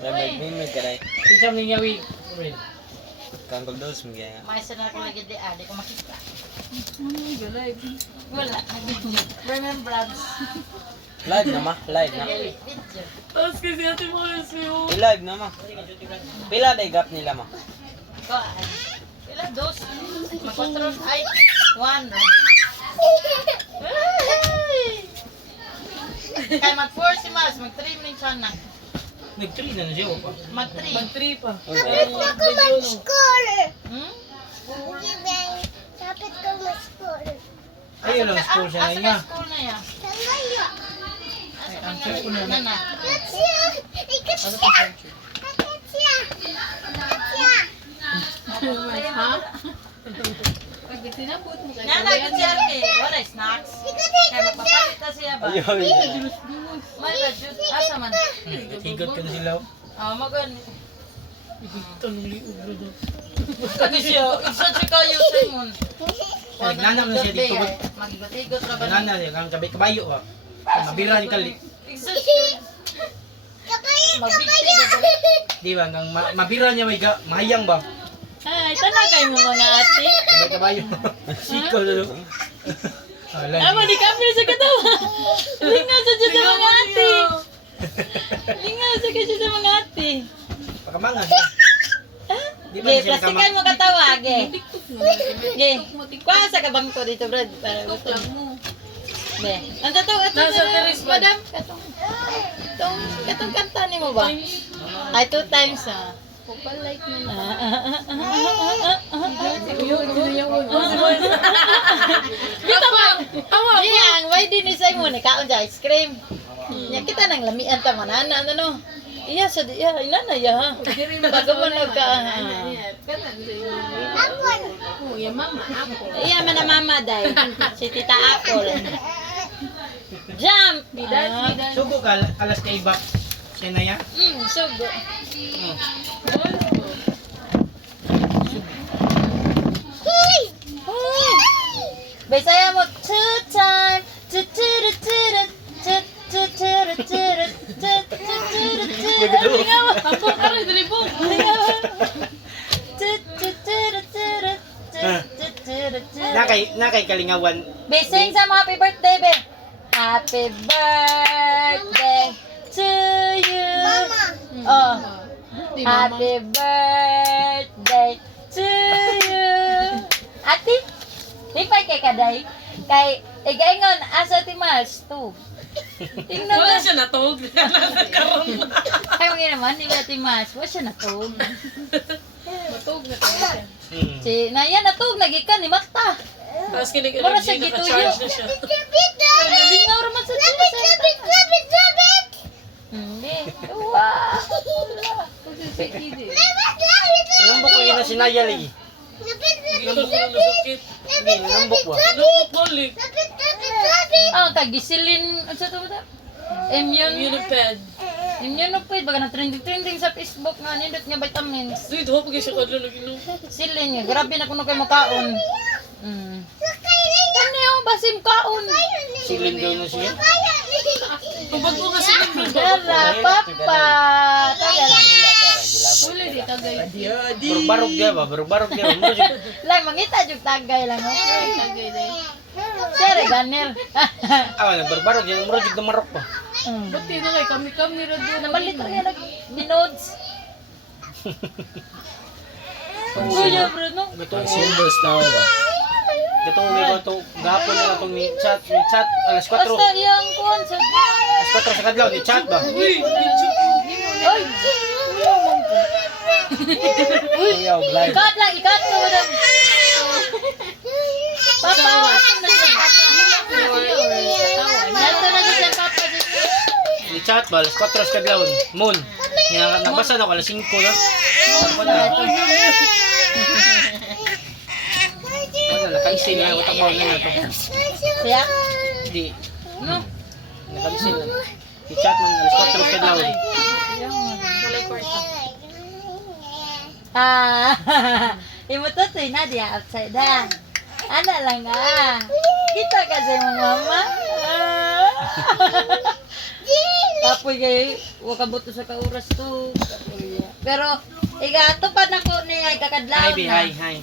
May karay. Isang ningyawi. Kang dos mo kaya. May sana ko lagi di di ko makita. Live. Wala. Remembrance. Live na ma, live na. Video. Tapos kasi ate mo siyo. I-live na ma. Pila day gap nila ma. Kuan. Pila dos. Makontrol ay one. Kaya mag-4 si Mars, mag-3 min siya na. Nag-3 na siya pa. Mag-3. Mag-3 pa. Okay. Hmm? Dapat ko mag-school. Ayun lang school siya na niya. Asa school na yan? Sangayo. Asa ang nga cellphone na. na. Katya. Ikat Ano siya. pa siya? Katya. Katya. Ha? Pag sinabot mo kayo. Nga na, kutsarke. Wala, snacks. Kaya magpapalita siya ba? Ayun. May rajut. Asa man? Higot ka na sila. Magan. Tanong liog bro daw. Ano siya? Isa siya kayo, Simon. Nagnanam na siya dito. Magigot-igot na ba? Nagnanam siya. Kang kabayo ah. Mabira ni Kali. Isa siya. Mabigti ka ba? Di ba? Hanggang mabira niya may mahayang ba? Ay, tanong kayo mo mga ate. Kabayo. Sikaw na doon. Ama, di camera sa katawa. Lingaw sa dyan sa mga ate. Lingaw sa kasi sa mga ate. Pakamanga siya. Di ba Ge, siya plastikan mo katawa, ge. TikTok mo. Ge. Kuha sa kabangko dito, Brad. Para TikTok lang mo. Ge. Ang tatong, Nasa terrace ba? madam, katong kanta ni mo ba? Ay, 2 times ah. Like mo na. Kita ba? Yang, why din isay mo ni kaon sa ice cream? Nya kita nang lamian ta manana ano. Iya sa iya inana ya. Bagaman ka. Apple. Oh, ya mama, ako. Iya man na mama dai. Si Tita Apple. Jump. Bidat, bidat. Sugo ka alas kay iba. Siya na yan. Sugo. Bisaya mo two time. Ako ka rin, dribog. Nakay kalingawan. Bising sa mga happy birthday, be. Happy birthday to you. Mama. Oh. Di mama. Happy birthday to you. Ati, di pa kay kaday. Kay, igaingon, asa ti Mars, tu. Tingnan mo. Wala siya natog. Karoon na. Ay, mga naman, ni Ate Mars, wala siya natog. Matog na tayo. Si, na yan natog, nagikan ni Makta. Tapos kinig Wala siya energy, gituyo. naka-charge na siya. Lingaw raman sa Diyos. Hindi. Wow. Nambok ko yun na sinaya lagi. Ito ko na sakit. Nambok ba? Lupok balik. Ah, kagisilin, ano sa ito ba? Immunoped. Immunopid, baga na trending sa Facebook nga, nindot nga vitamins. Uy, doon pag siya kadlo nag-inom. Silin nga, grabe na kuno kay makaon. Kanya basim kaon. Silin daw na siya. Kung bago nga sila bro. Dara, papa. Taga lang. Wala di tagay. Barog dia ba? Barog dia. Lang, mangita jug tagay lang. Tagay day. Sere, ganir. Ah, barog dia. Muro jud marok pa. Ba't yun na kay kami ra doon. Nabalit ko yan, binods. Kuya, Bruno. Gatong Silver star ba? gatong may to gapon na atong ni chat alas 4. Basta iyang kuhan sa... Alas 4 sa kadlaw ni chat ba? Uy, Oy! Ayaw, live. Ikat lang, ikat mo madam. Papa, asan na siya, papa? Nato na siya, papa. Ni chat ba alas 4 sa kadlaw. Moon. Nga nabasa na ko alas 5 na. Wala. Wala nakaisin na utak mo na to. Siya? Di No? nakaisin na. Ni chat man alas 4 sa kadlaw. Imututoy na diya outside ha. Ano lang Kita kasi mo mama. Kapoy kay wa kabuto sa kauras to. Pero tupad na ko niya kakadlaw Hi, Bi, na. hi.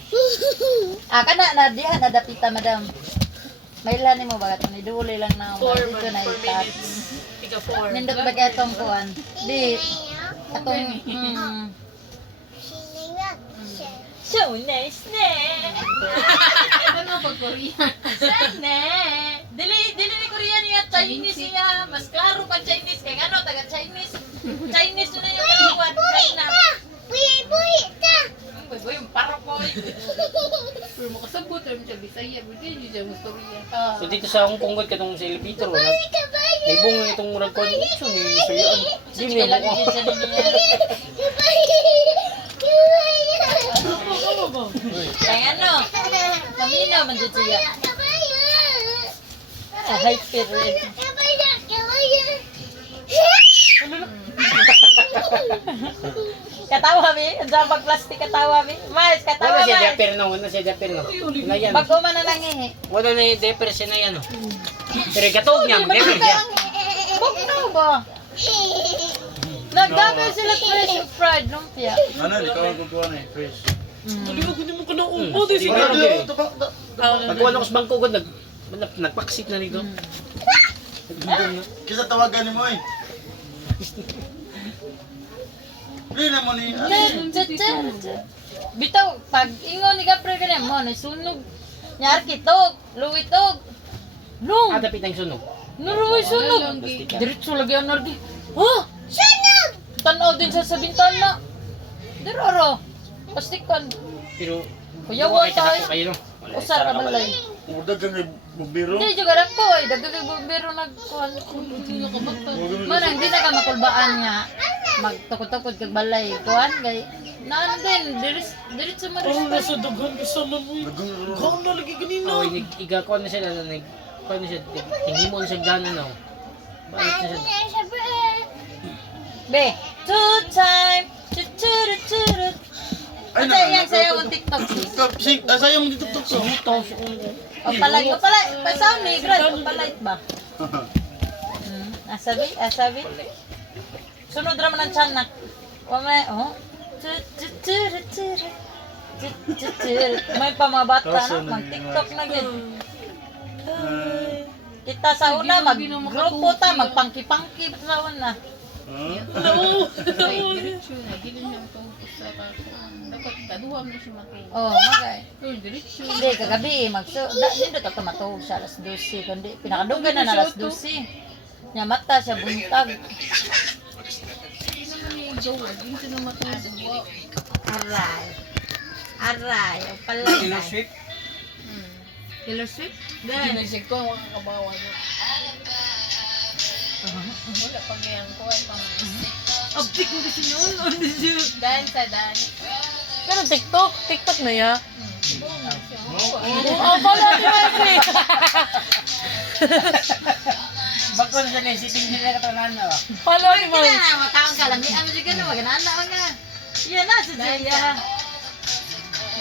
Kana na diha na dapita madam. Mailan nimo ba katong iduli lang na dito na itat. Tiga 4. Nindot ba kay atong kuan? Di atong so nice ne. Ano pag Korean? Sana. Dili ni Korean niya Chinese niya. Mas klaro pa Chinese kay ano taga Chinese. Chinese na yung tawag China. Buy ta. Boy, yung parok ko. Pero makasabot rin siya Bisaya, hindi niyo siya gusto Korean. So dito sa Hong Kong katong sa elevator wala. May bunga itong murag kon so ni sayaan. Di Sige mi lang mo. din siya niya. Kaya ano? Paminaw man dito siya. Hyper red. Katawa mi, ang pag plastic katawa mi. Mas katawa Wala siya mas. diaper no, wala siya diaper no. Na yan. Bago man na nangihi. Wala na yung diaper siya na yan no. Pero gatog niya, diaper siya. Bukno ba? Nagdagay sila fresh fried lumpia. Ano, di ka magkukuha na eh, fresh. Tuloy ko mo ka na Hmm. upo. Di Wala sige. na diba? Nagkuha na ko sa bangko ko, nagpaksit na nito. Kisa tawagan ni mo eh. Hindi na mo ni... Bitaw, pag ingon ni Gapre ganyan mo, nasunog. Nyar kitog, luwitog. Lung, Ada pitang sunog. naruwi sunog. Diretso lagi ang nargi. Oh, sunog! Tanaw din sa bintana. Diroro. Pastikan. Pero, Kuya, buka kita watay. na kayo no. Usar ka balay. Mudag kang bubiro. Hindi, juga rako eh. Dagdag bumbero nagkuhan. Manang, di na ka makulbaan nga. Magtukod-tukod kag balay. Kuhan, gay. Naan din, diretso mo Parang rin. nasa daghan ka mo. Kaon na lagi ganina. Oh, igakuha na sila, kuha na siya, tingimon sa gana no. Balik na siya. Be, two time. Chuchurut. Ano yan sa'yo ang TikTok sis? Sa'yo mong ditutok so. Papalit. Pasaw ni Grad, papalit ba? Asabi. Sunod naman ang tiyanak. Wame, oh. Chuchurut. May pamabata na, mag-TikTok na gid. Kita sa una, mag-grupo ta, magpangki-pangki sa una. Diretso na. Dili niya ito. Dapat kaduham na siya makay. Oh, magay. Diretso. Hindi, kagabi, hindi ito matulog siya alas 12. Kundi, pinakadugan na alas 12. Nya mata siya buntag. Hindi naman niya igawa. Hindi siya na matulog. Aray, ang palay na. Sweet? Taylor Swift? Hindi na siya ko. Makakabawa niya. Wala pag yan ko. Abdik mo kasi noon. Dance sa dance. Pero TikTok? TikTok na ya? Oh, pala ni Marcy. Bako na siya na, sitting niya katanan na ba? Pala ni Kita na, makaon ka lang. Ang sige na, maganaan na mga. Yan na, sa siya.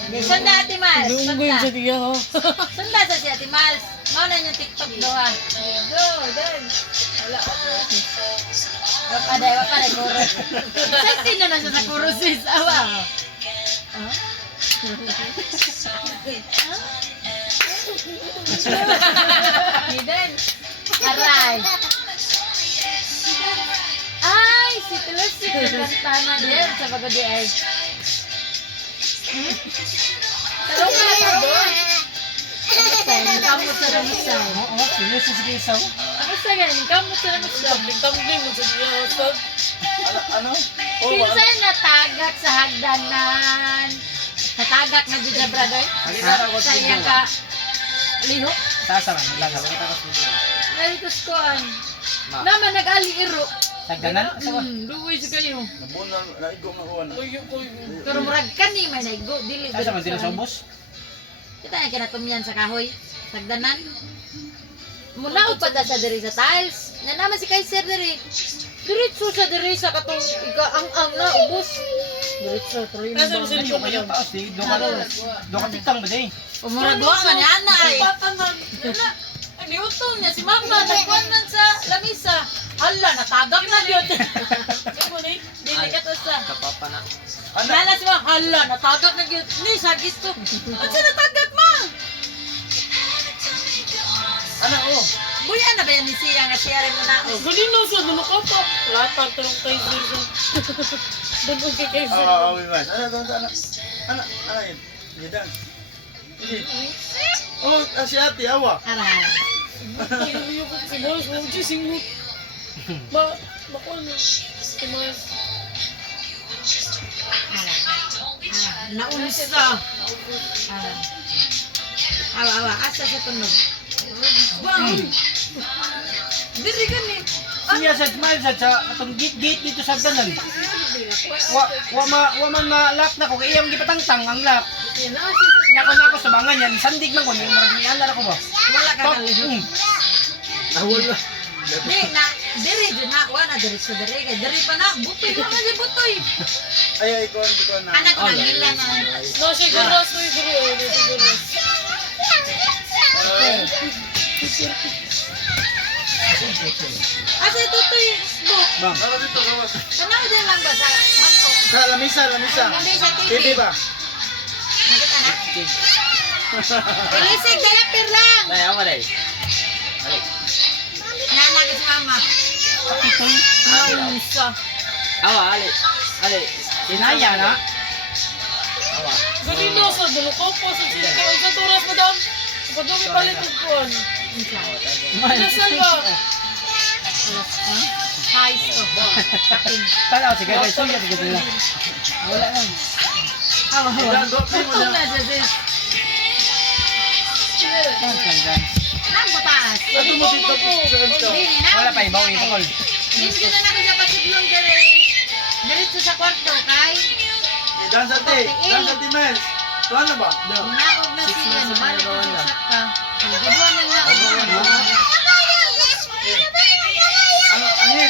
Sunda Ate Mals. Sunda. tiya ho. Sunda sa si Ate Mals. Mauna yung TikTok doha. Go, dance. Wala pa po. Wapaday, chorus. Sexy na siya sa chorus sis. Awa. Hidden. Aray. Ay, si Taylor Swift kantana din sa bagodi ay. Talong na doon. Kamot sa ramisay. Oo, sino sa sige isaw? Ano sa ganyan? Kamot sa ramisay. Tambling mo sa tiya. Ano? Pinsan natagak sa hagdanan. Natagak na dito, brother. Sa iya ka. Lino? Tasa man, laga kita ka sa. Nalitos ko an. Naman nag-ali-iro. Sagdanan? Luwi sa kayo. Nabuna, naigo na uwan. Pero murag ka ni may naigo. Dili. Tasa man din sa ubos? Kita na kinatumyan sa kahoy. Sagdanan. Muna pa ta sa diri sa tiles. Na naman si Kaiser diri. Diretso sa diri sa katong ang na ubos. Diretso tuloy mo. Nasa mo sa Ano kayo taos di? Do ka tikang ba day? Umurag wa man ana ay. Patanan. niutong niya si mama, nagkuhan man sa lamisa. Hala, natagak na yun. Dili ka to sa. Kapapa na. Ano? Nala si mama, hala, natagak na yun. Ni, sagit to. Ano siya natagak ma? Ano, oh? Buya na ba yan ni siya nga siya rin mo na? Galing na siya, dulo ka pa. Latag tarong kay Zirzo. Dulo kay kay Zirzo. Oo, mas. Ano yun? Hindi dan. Hindi. Oh, si ate, awa. Ara. Iyo ko si Boss, huwag siya singot. Bako ano? Si Mars. Naunsa. Awa, asa sa tunog. Bang! Dili gani. Siya sa smile sa atong gate dito sa dalan. Wa man ma-lock na ko kay iyang gipatangtang ang lock. Nako sa bangan yan, sandig man ko ni murag ni ala ko ba. Wala ka kalihok. Wala. Di na, diri din na, wala diri sa diri kay diri pa na, butoy pa man si butoy. Ay, ikaw na. Anak ko nang hila na. No, siguro, siguro. Asa tutoy mo? Bang. Para dito, gawas. Tanaw din lang ba sa bangko? Sa lamisa. Lamisa, TV. TV ba? Nakita na? Ilisig, dalapir lang. Dai, awa dai. Nana si mama. Itoy. Naunsa. Awa, ali. Ali. Inaya na. Awa. Galing na siya, dulo ka pa sa Zirzo. Sa turas mo daw. Pagdumi palit ang kuhan. Unsa? Nasaan ba? High school. Tanaw sige kay suya sige nila. Wala lang. Awa, awa. Dan, go, play mo Tutong na. na siya, sis. Dan. Nang butaas. Ano mo dito? Dili na. Wala pa ibaw ibakol. Dili ko na ako sa pasidlong diri. Diretso sa kwarto kay Dan sa Times. Ito ano ba? naog na siya. Balik ko sa saka. Giduan na nga.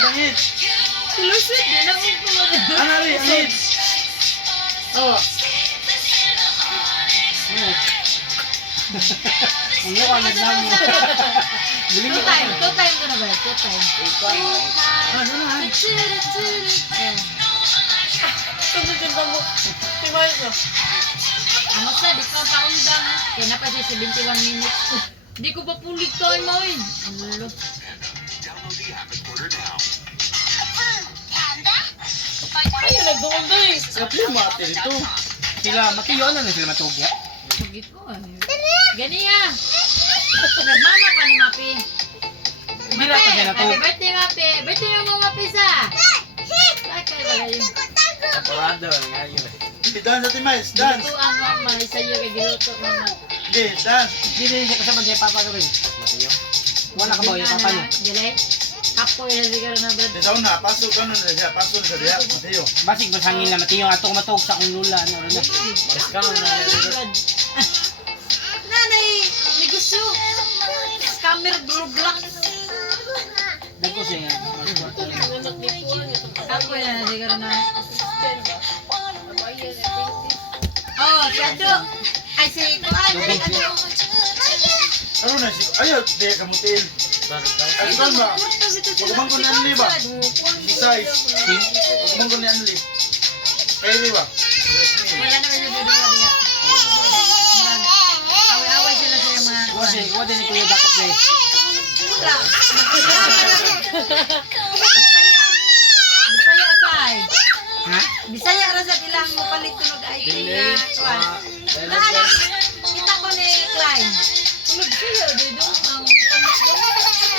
Angit. Silusit din ako po. Ano rin, angit. Oh, Ang mukha nagdamo. Two time ko na ba? Two time. ano na? Ayan. Sunod yung damo. Si Mars. Ano sa, di pa paundang. Kaya na pa siya 71 minutes. Di ko pa pulig to ay mo eh. Ang lulo. Ay, nagdoon guys. Sabi mo ate dito. Sila matiyo na sila matugya. Sugit ko ay. Gani ya. Nagmama pa ni Mapi. Hindi na pa siya Happy natug. birthday Mapi. Birthday mo Mapi sa. Sakay wala yun. Kaporado ngayon. Hindi, Dan sa Times. Dan. Ito ang mama. Sa'yo kay giluto mama. Hindi, Dan. Hindi siya kasama niya papa ko rin. Matiyo. Wala ka ba yung papa niyo? Dili. Apo yan siguro na brad. Di sa una, pasok ka nun na siya. Pasok na sa diya. Mateo. Basig ba hangin na matiyo ato matug sa akong lula ano na. Discount na. Nanay, negosyo. Scammer Roblox. Dagko siya. Anak ni Kuhan. Apo yan siguro na. Oh, kado. Ay, si Kuan. Ano? Ano na siya? Ayaw, di ka mutil. Ay, ikaw ba? Huwag ko na anli ba? Si size. Huwag ko na anli. Kayo ba? Wala naman yung dito na diya. Away-away sila sa mga Wala din kuya dakot eh. Wala. Bisaya side. Ha? Bisaya ra sa ilang mo palit tunog ay na kuan. Naala, kita ko ni Klein. Tunog sila dito ang palit ko.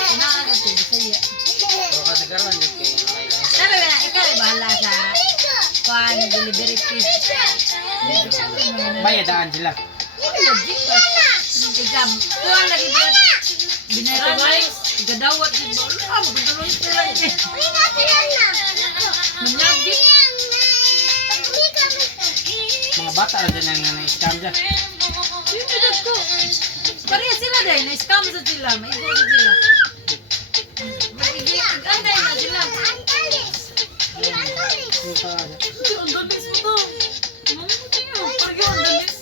Inaano si Bisaya. Sabi ba na, ikaw ay bahala sa kuan delivery fee. Bayadaan sila. Legit pa. Tigab, kuan lagi brad. Binayaran na igadawat din ba? Ah, magdalon sila eh. Manyagit. Mga bata ra din ang na-scam dyan. Yung edad ko. Pareha sila dahil, na-scam sa sila, maigo sa sila. Mag-anday na sila. Ang dalis mo to. Mamuti yun, parang yung andalis.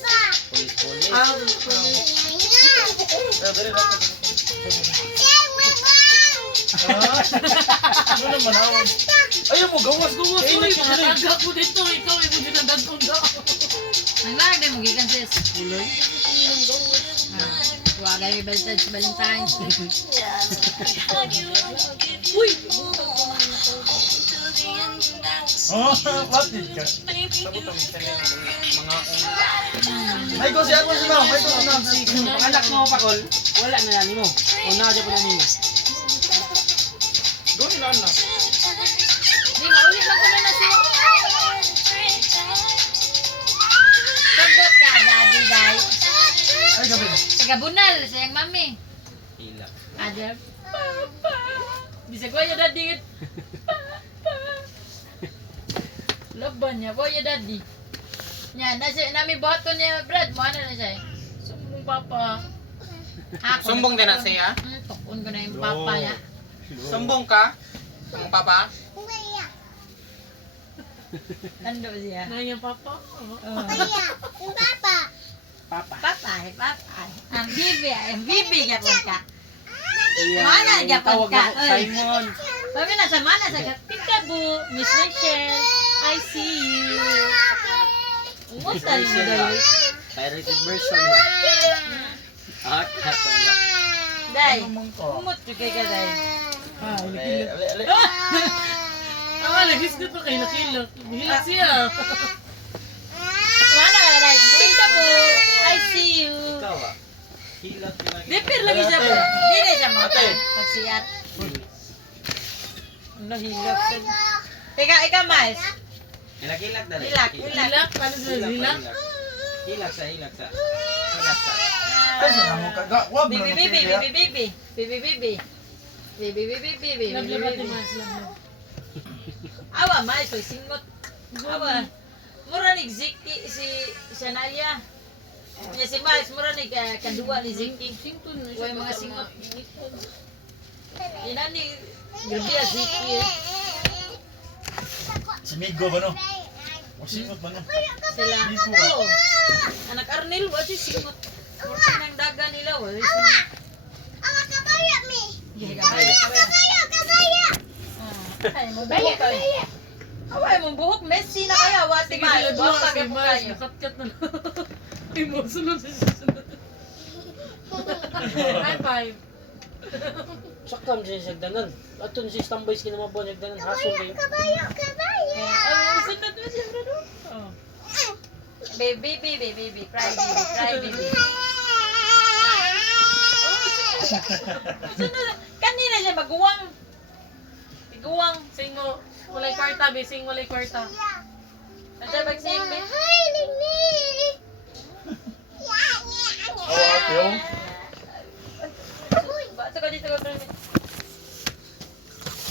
Polis-polis. Ah, Dali lang. Ano naman awan? Ayaw mo, gawas. Uy, mga taga ko dito. Ikaw, ito din ang dantong daw. Nanglag din mo gikan sis. Wag ay Valentine's. Uy! Oh, kapatid ka. May ko siya, may ko si ma'am. Pag anak mo, Pakol, wala na yan mo. O na dyan po na nimo. Gawin na na. Di maulit lang ko na siya. Sagot ka, daddy, day. Ay, gabi. Tagabunal, sayang mami. Hilak. Adel. Bisa ko ya daddy. Laban niya, boy ya daddy. Yan, nami buhat ko niya, Brad. Mo ano na siya? Sumbong papa. Ako, Sumbong din na siya? Tukun ko na yung papa niya. Sumbong ka? Ang papa? Nando siya. Na yung papa. Papa. Papa. Papa. Ang bibi yapon ka. Iya, Mana yapon tawag ka. na ko, Simon. Kami nasa mana sa Peekaboo, Miss Rachel, I see you. Umusta rin mo dali? Pirated version mo. At wala. Day, Ano ko? umut kay ka day. Ah, Ale, ale. ah, lagis ko pa kay nakilak. Hilak siya. Mana ka day? Peekaboo, I see you. Ikaw ah. Hilak ka. Depir lagi siya po. Hindi na siya mga Ate. pagsiyat. Nahilak ka. Ikaw, Miles. Hilak na rin. Hilak. Hilak? Paano sila hilak? Hilak sa. Hilak sa. Ay, saan mo ka? Wag mo Bibi, na bibi, magpili, bibi, bibi, bibi. Bibi, bibi, bibi, Love bibi, love ate bibi. mas love. Awa, Miles, oy, singot. Awa. Mura ni Ziki, si Sanaya. Nya si Miles, mura ni kadua ni Ziki. Sington na Huwag mga singot. Ina ni Grabe Ziki. Si Migo ba no? O singot ba no? Sila. Oo. Anak Arnel, wala si singot. Mura ng daga nila, wala si singot. Gaya, gaya. Ay, mo buhok kayo. Away, mo buhok, Messi na kaya, wati Sige, Miles. sila Buhok dua ka si po Mas. kayo. Nakat-kat na lang. Ay mo, sunod sa susunod. High five. Sakam siya sa danan. Aton si Stamboys kinamabuan sa danan. Hason kayo. Ay, sunod na siya, bro. Oh. Baby, cry baby. Kanina siya maguwang. Iguwang, singo. Walay kwarta, be. Sing walay kwarta. Nandiyan magsimbi. Oh, ate, oh. Bato ka dito ka, Brad.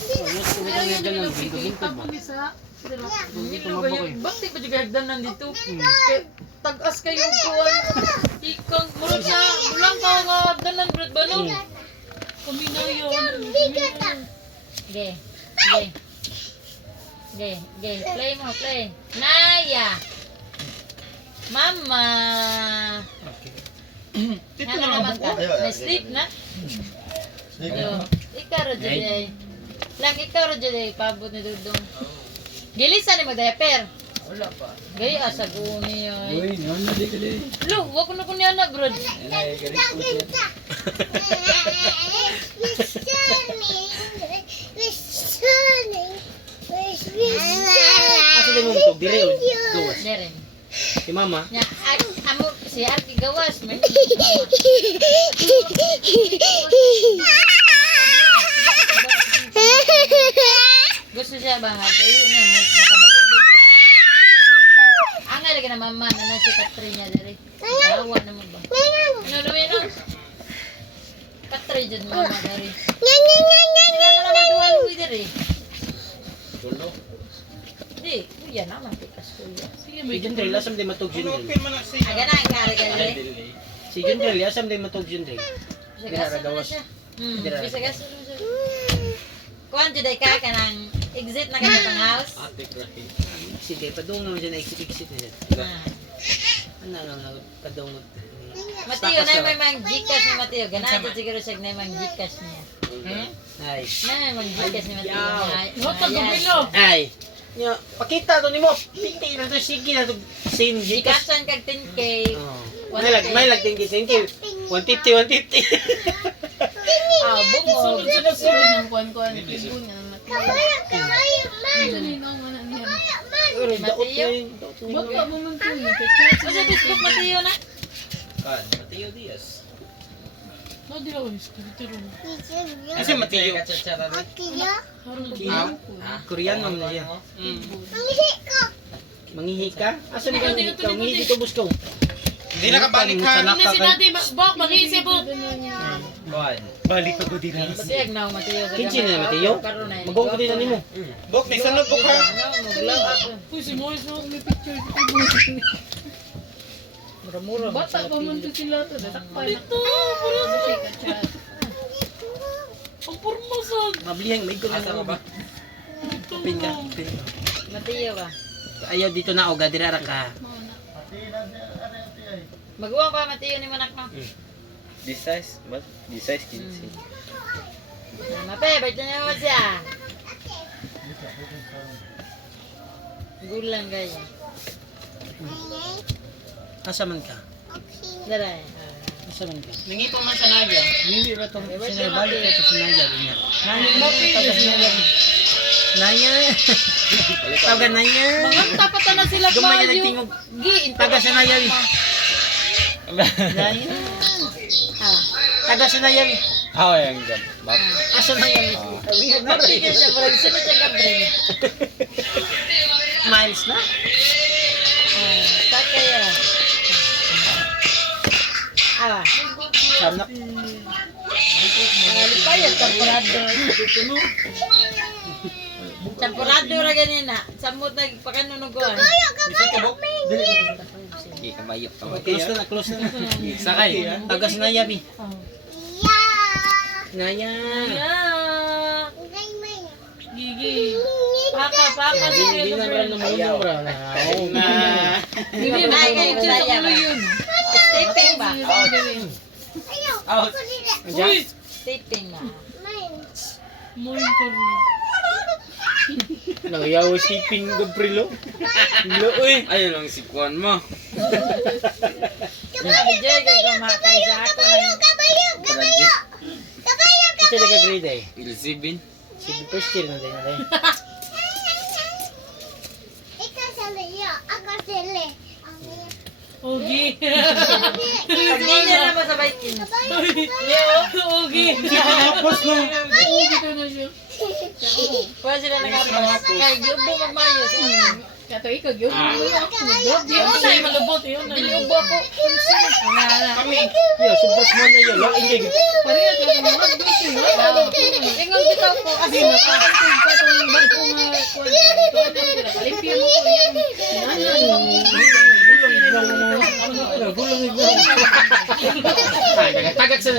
Yes, kung ito nga danan. Bintod-bintod ba? Tapos isa. Hindi ko mabukoy. Bakit ba juga hagdanan dito? Kay tag-as kayo kuan. Ikang murag sa ulang ka nga hagdanan brad ba no? Kami na yun. Gay. Play. Naya. Mama. Dito Ano na naman lang ka? ako. Na-sleep na? Sige. Ikaw ro dyan. Lang ikaw ro dyan. Pabot ni Dudong. Gilisan ni mag-diaper. Wala pa. Gay, asa guni yun. Uy, nyon na di ka di. Lo, wag ko na kung niya na, bro. Asa din mo ito? Dire o? Gawas. Deren. Si mama. Nya, amo, si Arki gawas. May gusto siya ba? Ayun na, makabarog din siya. Ang lagi na mama, na si Katrina dere. Tawa naman ba? Ano naman yun? Katrina dyan mama dere. Sila na naman dual uwi dere. Tulo. Di, kuya naman, tikas kuya. Sige, Si may Jundrel, asam din matog Jundrel. Aga na, ang kari ka dere. Si Jundrel, asam din matog Jundrel. Bisa gawas. Bisa gas na siya. Kuhan dyan ka ng exit na kanya pang house. Ate Krahi. Sige, padung naman dyan na exit na dyan. Ah. Ano na, padungot. Mateo, na may mga Gcash ni Mateo. Ganado siguro siya na yung mga Gcash niya. Ay. Na may mga Gcash ni Mateo. Nota gabilo. Ay. Nya, pakita to nimo. Piti na to sige na to sin Gcash. Gcashan kag 10K. May lagting gisin kay 150. Ah, bungo. Sunod-sunod ng kuan-kuan. Ibu niya. Mateo. Baka mo man to. O sa Facebook Mateo na? Mateo Diaz. No, di ako Twitter. Kasi Mateo. Korean man na siya. Mangihi ka? Asa ni ka? Mangihi dito busko. Hindi nakabalik ha. Hindi na si Daddy, bak, mag-iisip po. Kuan. Balik ko din na. Matiyag na ako Mateo. Kinsin na Mateo? Mag-go ko din na nimo. Bok, may sunod bok ha. Maglaw ako. Uy, si Morris mo, may picture. Mura-mura. Bata pa man to sila to. Takpan. Ito, pura. Ang purmasag. Mablihang may ko na ba? Pin ka. Mateo ba? Ayaw dito na o gadirara ka. Maguwang pa Mateo ni Manak no? This size, what? This size 15. Mape, ba't niya mo siya? Gulang kayo. Asa man ka? Daray. Asa man ka? Nangi pa man sa Naga. Dili ra to sinabalik ka to sinaya niya. Nani mo taga sinaya. Naya. Taga naya. Mga tapatan na sila Gumay kayo. nagtingog. Gi, Taga sinaya. Naya. Ah, Taga sinaya. Ah, yang gab. Bap. Asa naya. Pagtigil siya, parang sunod siya kabring. Miles na. Sakaya. Ah, Sanak. nalipayat, champurado. Champurado ra ganina. Samot nagpakanunuguan. Sige, kabayok ka. Close na, close na. Sakay. Taga sinaya bi. Naya. Yeah. Gigi. Paka Hindi sila na bro. rin naman bro. Oo na. Hindi Ay, na kayo, sa saya ulo ba? yun. Stepping ba? Out. Uy! Stepping ba? Moin ko rin. Nangayaw siping Gabrielo. Lo uy. Ayun lang si Kuan mo. Nag-enjoy kayo kumakay sa ako ng Project. Ito na ka-grade eh. Ilsibin. Si first year na din na din. Ogi. pag ninyo na masabay kin. Ogi. Tapos no. Ogi ko na siya. Pwede sila nakapos. Kaya giubo magmayo. Kato ikaw, yun. Yun na, malubot. Yun na. Bilubo ako. Kami. Yo, super small na yun. Laking gig. Pareha ka na malubot. Ingon bitaw ko. Kasi nakakantog ka itong barko nga. Kalimpia mo ko yan. Gulang iglang. Ay, nagtagak sa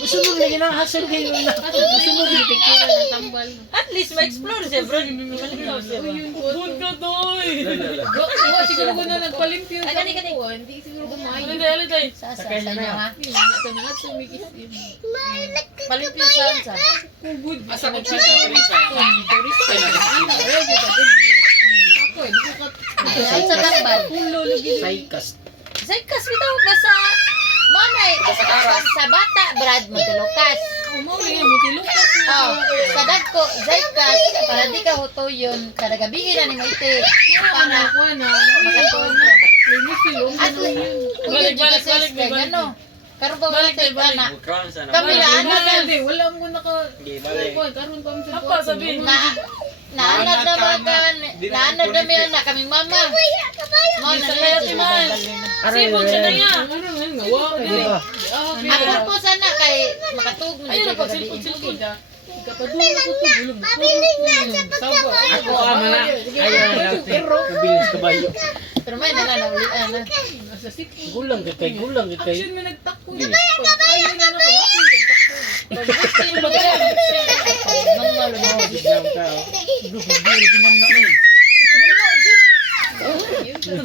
gusto mo lagi na hassle kayo na. Gusto mo yung picture ng tambal. At least ma-explore siya, bro. Malinaw siya ba? Bun ka doy! Siguro ko na nagpalimpyo Ay, sa gani. ko. Hindi siguro kumain. Alintay. Sa inyo ha? Ito na nga sumikisim. Palimpyo saan sa? Good. Asa ko chika ko rin sa. Ako eh, di ko Saan sa tambal? Saikas. Zaykas bitaw ba sa manay? Sa bata, Brad, magtilukas. Umawin nga, mutilukas na. Oh, sa dagko, Zaykas, para di ka hutuyon, kada gabi na ni mo iti. Para Ako na. makatuon ka. Linis silong. At Balik, balik, balik, balik. Ano? Karon ba Balik, wala balik. na? Ukran sa na. Kami na ano ka? Hindi, wala mo naka... Sige, balik. Karoon pa mo sa Apa, sabihin. Naanad na ba ka? Naanad na may anak kaming mama. Mo na Kaya si Man. Sipon siya na yan. Ano nga, ngawa ka din. Ako po sana kay makatug mo Ayun dito na pag gabi. silpon-silpon ka. Ikapadulog ko ito, bulog na. Sabo. Ako ama na. Ayaw na. Kabilis kabayo. Pero may nananaulian na. Nasa sipon. Gulang ka kay, gulang ka kay. Action may nagtakbo. Ayun na ako. Action may nagtakbo. Pag gusto ba ka? Mangalo mo. Biglang ka.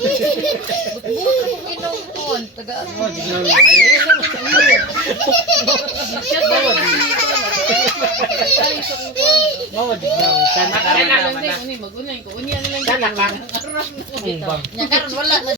Buto ko inom kon. Tagaan Oh, di na. Mawad na. Sana ka. Mag-unay ko. Unya na lang. Sana ka. Nya karon wala na